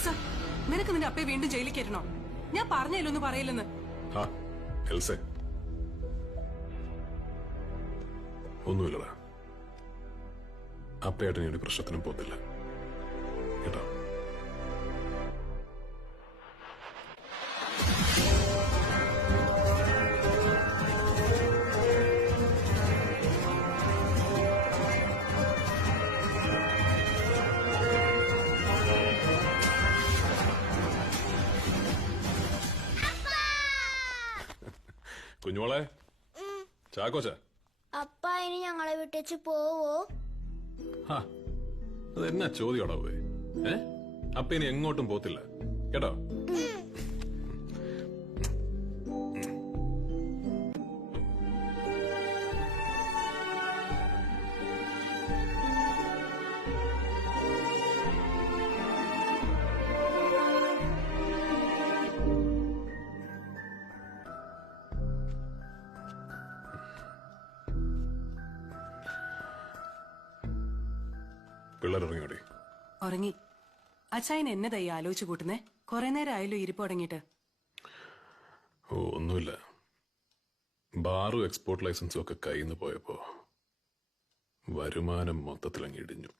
Elsa, നിനക്ക് നിന്റെ അപ്പയെ വീണ്ടും ജയിലിൽ കയറ്റണോ? ഞാൻ പറഞ്ഞതിലൊന്നും പറയില്ലെന്ന്. എൽസേ, ഒന്നുമില്ലടാ. അപ്പയായിട്ട് ഞാൻ ഒരു പ്രശ്നത്തിനും പോത്തില്ല കേട്ടോ. കുഞ്ഞോളെ, ചാക്കോച്ച, അപ്പ ഇനി ഞങ്ങളെ വിട്ടേച്ച് പോവോ? അതെന്നാ ചോദ്യോടാ പോയി? അപ്പ ഇനി എങ്ങോട്ടും പോത്തില്ല കേട്ടോ. പിള്ളേരിറങ്ങിയോടെ? ഉറങ്ങി. അച്ചായൻ എന്നതായി ആലോചിച്ചു കൂട്ടുന്നേ? കുറെ നേരം ആയല്ലോ ഇരിപ്പ് തുടങ്ങിയിട്ട്. ഒന്നുമില്ല. ബാറും എക്സ്പോർട്ട് ലൈസൻസും ഒക്കെ കയ്യിൽ നിന്ന് പോയപ്പോ വരുമാനം മൊത്തത്തിലങ്ങ് ഇടിഞ്ഞു.